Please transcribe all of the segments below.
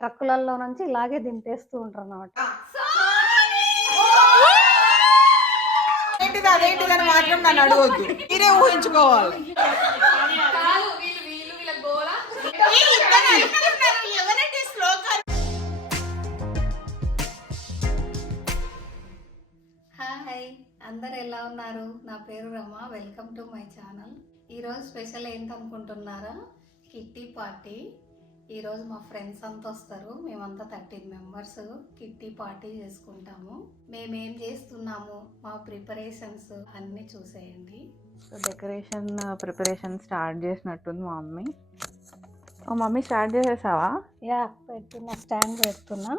ట్రక్కులలో నుంచి ఇలాగే దింపేస్తూ ఉంటారు అన్నమాట. అదేంటిదని మాత్రం నన్ను అడగొద్దు, మీరే ఊహించుకోవాలి. హాయ్, అందరు ఎలా ఉన్నారు? నా పేరు Rama. Welcome to my channel. ఈరోజు స్పెషల్ ఏంటనుకుంటున్నారా? Kitty party. ఈరోజు మా ఫ్రెండ్స్ అంతా వస్తారు. మేమంతా 13 మెంబర్స్ కిట్టి పార్టీ చేసుకుంటాము. మేమేం చేస్తున్నాము, మా ప్రిపరేషన్స్ అన్నీ చూసేయండి. సో డెకరేషన్ ప్రిపరేషన్ స్టార్ట్ చేసినట్టుంది మా మమ్మీ. ఓ మమ్మీ, స్టార్ట్ చేసేసావా? యా, స్టాండ్ పెడుతున్నా.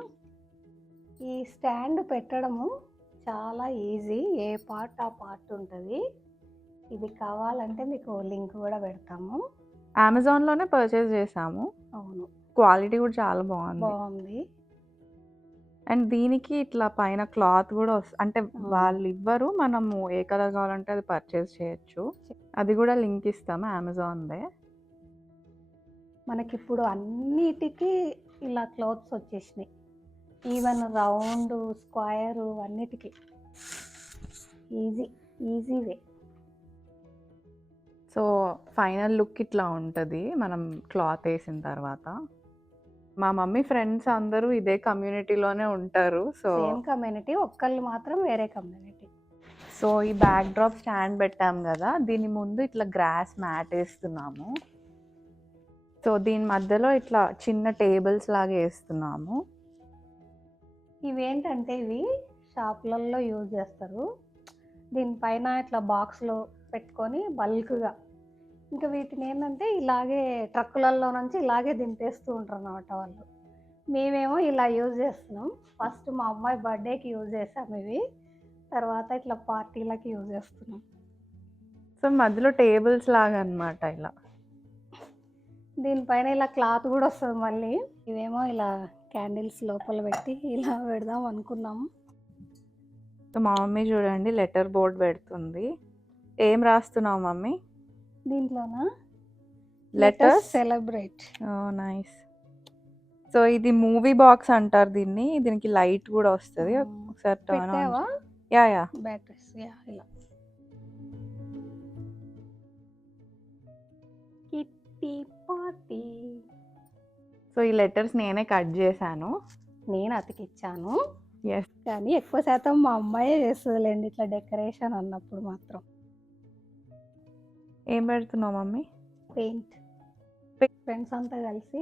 ఈ స్టాండ్ పెట్టడము చాలా ఈజీ. ఏ పార్ట్ ఆ పార్ట్ ఉంటుంది. ఇది కావాలంటే మీకు లింక్ కూడా పెడతాము. అమెజాన్లోనే పర్చేస్ చేసాము. అవును, క్వాలిటీ కూడా చాలా బాగుంది. అండ్ దీనికి ఇట్లా పైన క్లాత్ కూడా అంటే వాళ్ళు ఇవ్వరు, మనము ఏ కలర్ కావాలంటే అది పర్చేస్ చేయొచ్చు. అది కూడా లింక్ ఇస్తాము, అమెజాన్దే. మనకిప్పుడు అన్నిటికీ ఇలా క్లాత్స్ వచ్చేసినాయి. ఈవెన్ రౌండ్, స్క్వైర్ అన్నిటికీ easy way. So final look ఇట్లా ఉంటుంది మనం క్లాత్ వేసిన తర్వాత. మా మమ్మీ ఫ్రెండ్స్ అందరూ ఇదే కమ్యూనిటీలోనే ఉంటారు. సో సేమ్ కమ్యూనిటీ, ఒక్కళ్ళు మాత్రం వేరే కమ్యూనిటీ. సో ఈ బ్యాక్ డ్రాప్ స్టాండ్ పెట్టాం కదా, దీని ముందు ఇట్లా గ్రాస్ మ్యాట్ వేస్తున్నాము. సో దీని మధ్యలో ఇట్లా చిన్న టేబుల్స్ లాగా వేస్తున్నాము. ఇవేంటంటే ఇవి షాపులలో యూజ్ చేస్తారు. దీనిపైన ఇట్లా బాక్స్లో పెట్టుకొని బల్క్గా, ఇంకా వీటిని ఏంటంటే ఇలాగే ట్రక్కులలో నుంచి ఇలాగే దింపేస్తూ ఉంటారు అన్నమాట వాళ్ళు. మేమేమో ఇలా యూజ్ చేస్తున్నాం. ఫస్ట్ మా అమ్మాయి బర్త్డేకి యూజ్ చేసాము ఇవి, తర్వాత ఇట్లా పార్టీలకి యూజ్ చేస్తున్నాం. సో మధ్యలో టేబుల్స్ లాగా అన్నమాట. ఇలా దీనిపైన ఇలా క్లాత్ కూడా వస్తుంది మళ్ళీ. ఇవేమో ఇలా క్యాండిల్స్ లోపల పెట్టి ఇలా పెడదాం అనుకున్నాము. సో మా మమ్మీ చూడండి లెటర్ బోర్డ్ పెడుతుంది. ఏం రాస్తున్నావు మమ్మీ? దీంట్లోనా లెటర్స్ సెలబ్రేట్. నైస్. సో ఇది మూవీ బాక్స్ అంటారు దీన్ని. దీనికి లైట్ కూడా వస్తుంది. ఒకసారి turn on. Ya batteries. Ya, ఇలా కిట్టి పార్టీ. సో ఈ లెటర్స్ నేనే కట్ చేశాను, నేను అతికిచ్చాను. ఎస్. కానీ ఎక్కువ శాతం మా అమ్మాయే చేస్తుందిలేండి ఇట్లా డెకరేషన్ అన్నప్పుడు మాత్రం. ఏం పెడుతున్నావు మమ్మీ? పెయింట్. ఫ్రెండ్స్ అంతా కలిసి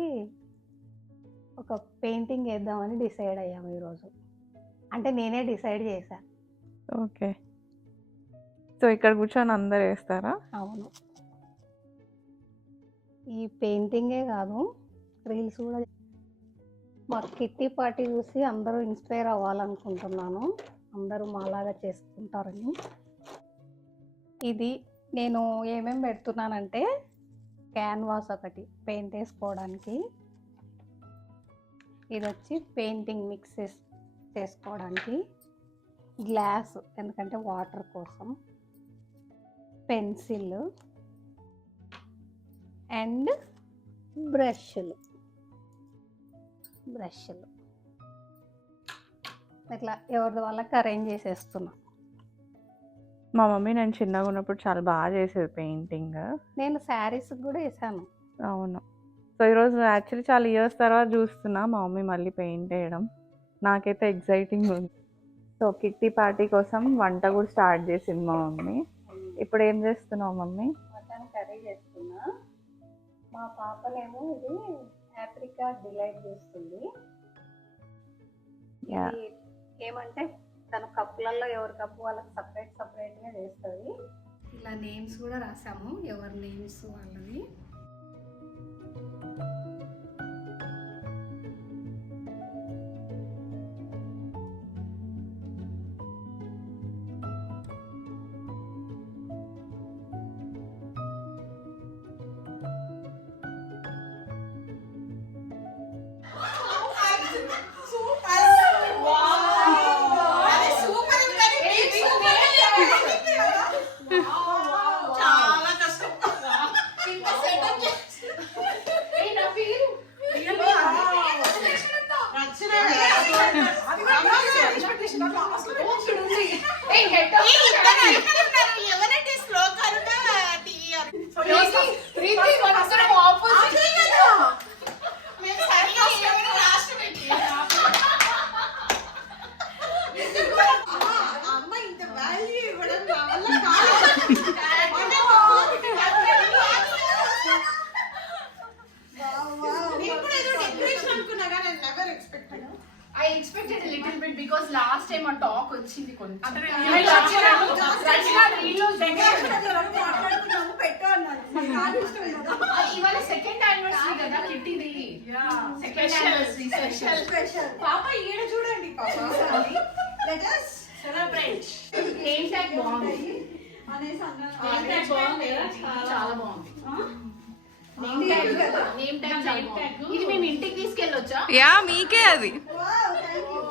ఒక పెయింటింగ్ వేద్దామని డిసైడ్ అయ్యాము ఈరోజు. అంటే నేనే డిసైడ్ చేశాను. ఓకే. సో ఇక్కడ కూర్చొని అందరు వేస్తారా? అవును. ఈ పెయింటింగే కాదు, రీల్స్ కూడా. మా కిట్టి పార్టీ చూసి అందరూ ఇన్స్పైర్ అవ్వాలనుకుంటున్నాను. అందరూ మాలాగా చేసుకుంటారని. ఇది నేను ఏమేమి పెడుతున్నానంటే, క్యాన్వాస్ ఒకటి పెయింట్ వేసుకోవడానికి, ఇది వచ్చి పెయింటింగ్ మిక్స్ చేసుకోవడానికి, గ్లాస్ ఎందుకంటే వాటర్ కోసం, పెన్సిల్ అండ్ బ్రష్లు ఇట్లా ఎవరి వాళ్ళకి అరేంజ్ చేసేస్తున్నా. మా మమ్మీ నేను చిన్నగా ఉన్నప్పుడు చాలా బాగా చేసేది పెయింటింగ్. నేను శారీస్ కూడా వేసాను. అవును. సో ఈరోజు యాక్చువల్లీ చాలా ఇయర్స్ తర్వాత చూస్తున్నా మా మమ్మీ మళ్ళీ పెయింట్ వేయడం. నాకైతే ఎగ్జైటింగ్ ఉంది. సో కిట్టి పార్టీ కోసం వంట కూడా స్టార్ట్ చేసింది మా మమ్మీ. ఇప్పుడు ఏం చేస్తున్నావు మమ్మీ? మటన్ కర్రీ చేస్తున్నా. మా పాపనేమో ఇది ఆఫ్రికా డిలైట్ చేస్తుంది. ఏమంటే తన కప్పులలో ఎవరి కప్పు వాళ్ళకి సపరేట్గా చేస్తుంది. ఇలా నేమ్స్ కూడా రాసాము, ఎవరి నేమ్స్ వాళ్ళవి. చాలా కష్టం. పెట్టేసిన లాస్ట్ లో ఎవరంటే శ్లోకాలుగా మేము సరిగా లాస్ట్ పెట్టి అమ్మ ఇంత వాల్యూ ఇవ్వడం నా వల్ల I expected a little bit because last time a talk వచ్చింది కొంచెం ఇవాళ సెకండ్ యానివర్సరీ కదా కిట్టిది సెకండ్ యానివర్సరీ స్పెషల్ పాప ఈడ చూడండి పాప let us celebrate name tag బాగుంది అనేసి అన్నారు నేమ్ ట్యాగ్ బాగుంది చాలా బాగుంది నేమ్ ట్యాగ్ చాలా బాగుంది ఇది మేము ఇంటికి తీసుకెళ్ళొచ్చా యా మీకే అది వావ్ థాంక్యూ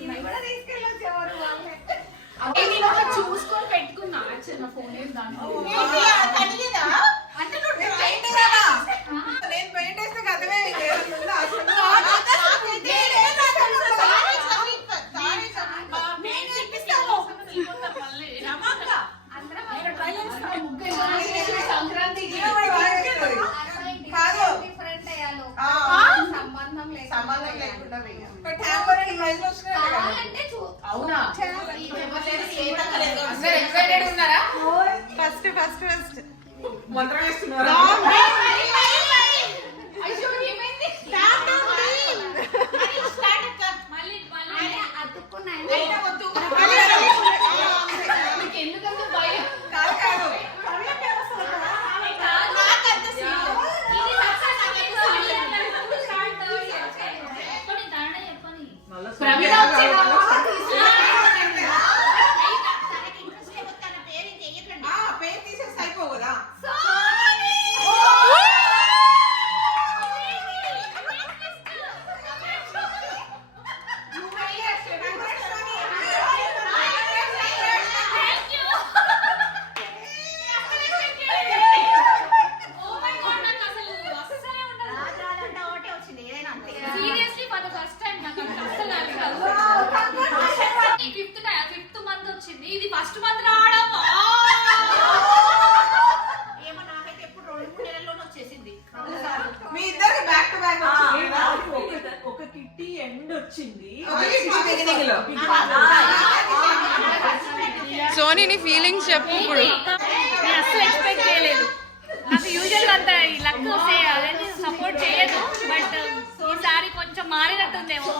ఇది కూడా తీసుకెళ్ళొచ్చు ఎవరు వాళ్ళే నేను ఒకటి చూసుకొని పెట్టుకున్నా యాక్చువల్ నా ఫోన్ ఏం దాంట్లో తడిగిదా అంటే నువ్వు పెయింట్ కదా నేను పెయింట్ వేస్తే కదమే సంక్రాంతికి సంబంధం లేకుండా అవునా ఎక్సైటెడ్ ఉన్నారా ఫస్ట్ ఫస్ట్ ఫస్ట్ మంత్రం వేస్తున్నారు అయ్యో ఏమైంది మీకు ఎందుకంత భయం ప్రవీణ వచ్చిందా? పేరు తీసేస్తే అయిపోవు కదా seriously for the first time నాకు అసలు ఫిఫ్త్ మంత్ వచ్చింది ఇది ఫస్ట్ మంత్ రావడం ఏమో నాకైతే ఎప్పుడు 2-3 నెలల్లోనే వచ్చేసింది మీ ఇద్దరికి బ్యాక్ టు బ్యాక్ ఒక కిట్టి ఎండ్ వచ్చింది బిగినింగ్ లో సోనీ నీ ఫీలింగ్స్ చెప్పు ఇప్పుడు నేను అసలు ఎక్స్పెక్ట్ చేయలేదు నాకు యూజువల్ అంత లక్ అదేంటి సపోర్ట్ చేయదు బట్ ఈసారి కొంచెం మారినట్టుందేమో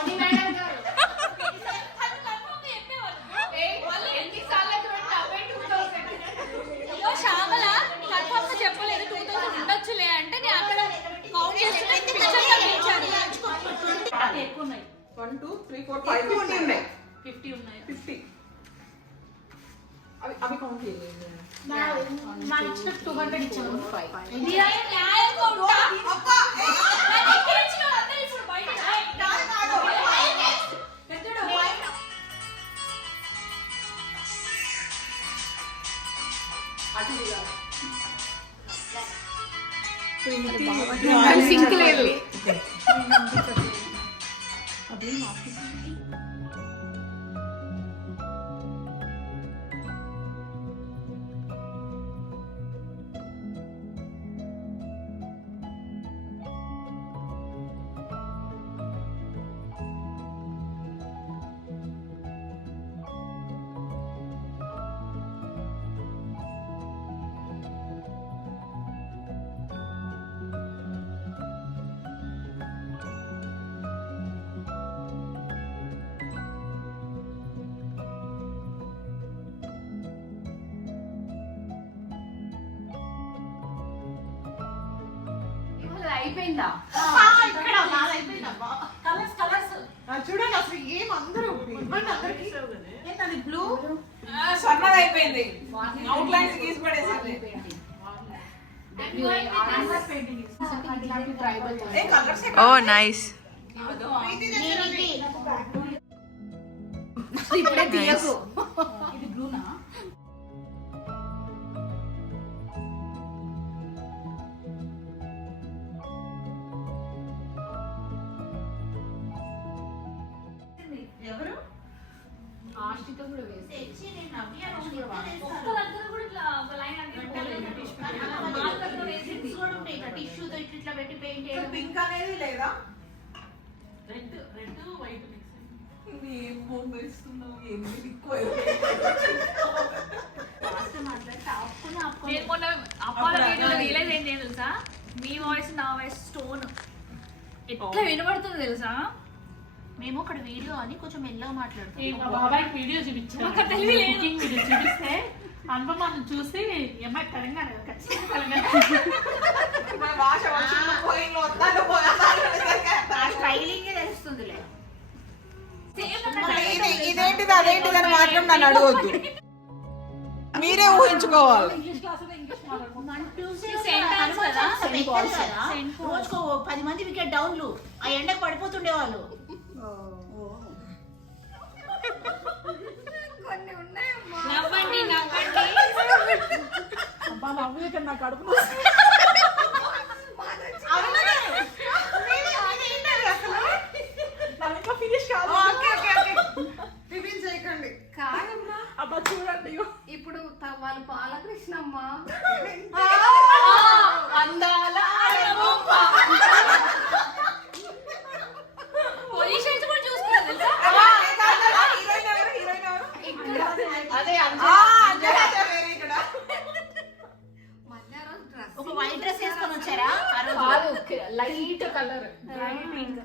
అయ్యో శ్యామల కన్ఫర్మ్ గా చెప్పలేదు 2000 ఉండొచ్చులే అంటే నేను అక్కడ కౌంట్ చేస్తుంటే ఎక్కువ ఉన్నాయి 1 2 3 4 5 50 ఉన్నాయి 50 ఉన్నాయి 50 అవి కౌంట్ చేయలేదు మన ఇచ్చిన 200 ఇచ్చాము 5 ఇది న్యాయంగా ఉంటా నన్ను ఎక్కిరించిన వాళ్ళందరూ ఇప్పుడు బయట సింక్ లేదు అయిపోయిందా ఇక్కడ నాది అయిపోయిందమ్మా కలర్స్ కలర్స్ చూడండి అసలు ఏం అందరూ అందరికి ఏంటది బ్లూ స్వర్ణది అయిపోయింది అవుట్ లైన్స్ గీసి పడేసింది ఏ కలర్స్ ఓ నైస్ ఇప్పుడే తీయకు ఇది బ్లూనా ఎవరు లిప్స్టిక్ కూడా వేసి తెచ్చి నేను నవ్వి అని ఒకటి ఒక్క వేస్తాను. దగ్గర కూడా ఇట్లా ఒక లైన్ టిష్యూస్ కూడా ఉంటాయి ఇట్లా టిష్యూతో ఇట్లా పెట్టి పెయింట్ సో చేయడం. పింక్ అనేది లేదా? రెడ్ వైట్ మిక్స్ ఏం బొమ్మ వేస్తున్నావు? ఏంది ఎక్కువ ఫాస్ట్ మాట్లాడితే ఆపుకొని ఆపుకొని. నేను మొన్న అప్పాల వీడియోలో రియలైజ్ ఏంటి తెలుసా, మీ వాయిస్ నా వాయిస్ స్టోన్ ఎట్లా వినబడుతుంది తెలుసా. మేము అక్కడ వీడియో అని కొంచెం మెల్లగా మాట్లాడుతాం. మా బాబాయ్కి వీడియో చూపించాను. మాకు తెలివి లేదు. కుకింగ్ వీడియో చూపిస్తే అనుపమాను చూసి ఏమై తెలంగాణ ఖచ్చితంగా తెలంగాణ మన భాష వచ్చిన పోయిన వస్తాను పోయాలి. ఆ స్టైలింగ్ తెలుస్తుందిలే. ఇదేంటిది అదేంటిది అని మాత్రం నన్ను అడగొద్దు, మీరే ఊహించుకోవాలి. ఇంగ్లీష్ క్లాస్ ఇంగ్లీష్ మాట్లాడుకుంటాం. మన ట్యూస్డే Saint Anne's కదా? Saint Paul's కదా? Saint Paul's. రోజుకో 10 మంది వికెట్ డౌన్లు ఆ ఎండకు పడిపోతుండే వాళ్ళు. నవ్వండి నవ్వండి. అబ్బా నవ్వు ఇక్కడ నాకు కడుపు ఇంకా ఫినిష్ కాదు. టిఫిన్ చేయకండి. కాదమ్మా, అబ్బా చూడండి ఇప్పుడు వాళ్ళు బాలకృష్ణమ్మ అందాల పొజిషన్స్ కూడా చూసుకున్నా తెలుసా. అదే ఒక వైట్ డ్రెస్ వేసుకొని వచ్చారా ఆ రోజు? Light colour pink.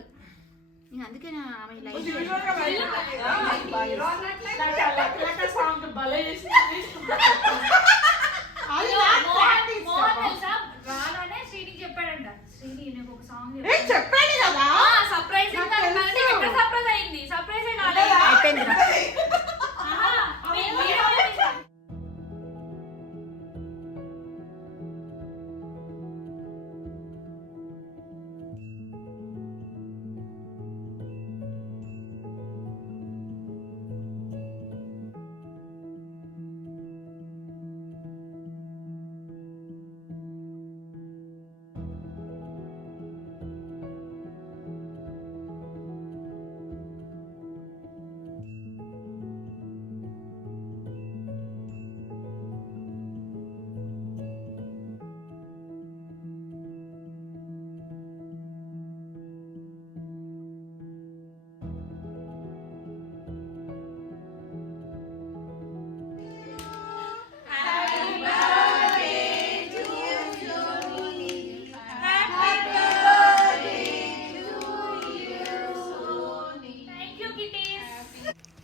నేను అందుకే ఆమె లైట్ సాంగ్ భలే చేసి మోహన్ తెలుసా, రాగానే శ్రీనికి చెప్పాడంట, శ్రీని నాకు ఒక సాంగ్ చెప్పండి కదా. సర్ప్రైజ్ సర్ప్రైజ్ అయింది. సర్ప్రైజ్ కాలేదు. ఆహా, మేము వీడియోలో తీసాం.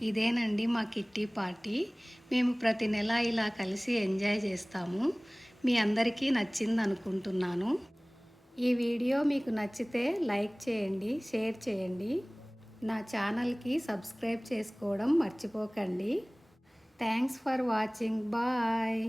ఇదేనండి మా కిట్టి పార్టీ. మేము ప్రతి నెల ఇలా కలిసి ఎంజాయ్ చేస్తాము. మీ అందరికీ నచ్చింది అనుకుంటున్నాను. ఈ వీడియో మీకు నచ్చితే లైక్ చేయండి, షేర్ చేయండి. నా ఛానల్కి సబ్స్క్రైబ్ చేసుకోవడం మర్చిపోకండి. Thanks for watching. బాయ్.